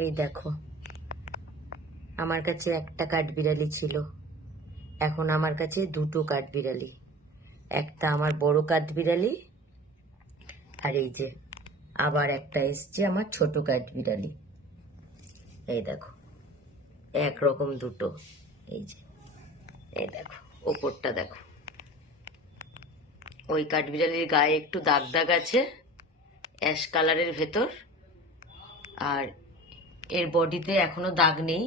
এই দেখো, আমার কাছে একটা কাঠবিড়ালি ছিল, এখন আমার কাছে দুটো কাঠবিড়ালি। একটা আমার বড় কাঠবিড়ালি, আর এই যে আবার একটা এসছে আমার ছোট কাঠবিড়ালি। এই দেখো, একরকম দুটো। এই যে, এই দেখো ওপরটা দেখো। ওই কাঠবিড়ালির গায়ে একটু দাগ দাগ আছে অ্যাশ কালারের ভেতর, আর এর বডিতে এখনো দাগ নেই,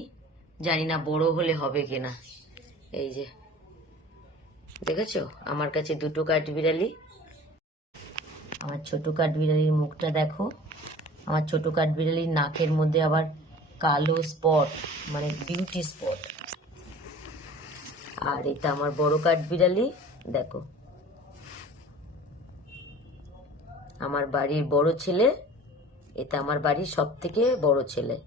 জানি না বড় হলে হবে কিনা। এই যে দেখেছো, আমার কাছে দুটো কাঠবিড়ালি। আমার ছোট কাঠবিড়ালির মুখটা দেখো। আমার ছোট কাঠবিড়ালির নাকের মধ্যে আবার কালো স্পট, মানে বিউটি স্পট। আর এটা আমার বড় কাঠবিড়ালি, দেখো আমার বাড়ির বড় ছেলে, এটা আমার বাড়ির সব থেকে বড় ছেলে।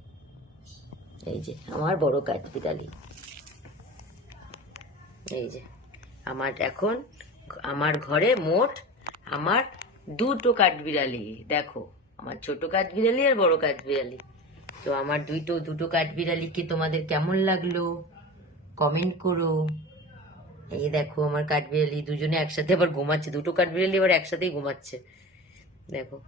এই যে আমার বড় কাঠবিড়ালি। এই যে এখন আমার ঘরে মোট আমার দুটো কাঠবিড়ালি। দেখো, আমার ছোট কাঠবিড়ালি আর বড় কাঠবিড়ালি। তো আমার দুটো কাঠবিড়ালিকে তোমাদের কেমন লাগলো কমেন্ট করো। এই দেখো আমার কাঠবিড়ালি দুজনে একসাথে আবার ঘুমাচ্ছে, দুটো কাঠবিড়ালি আবার একসাথেই ঘুমাচ্ছে, দেখো।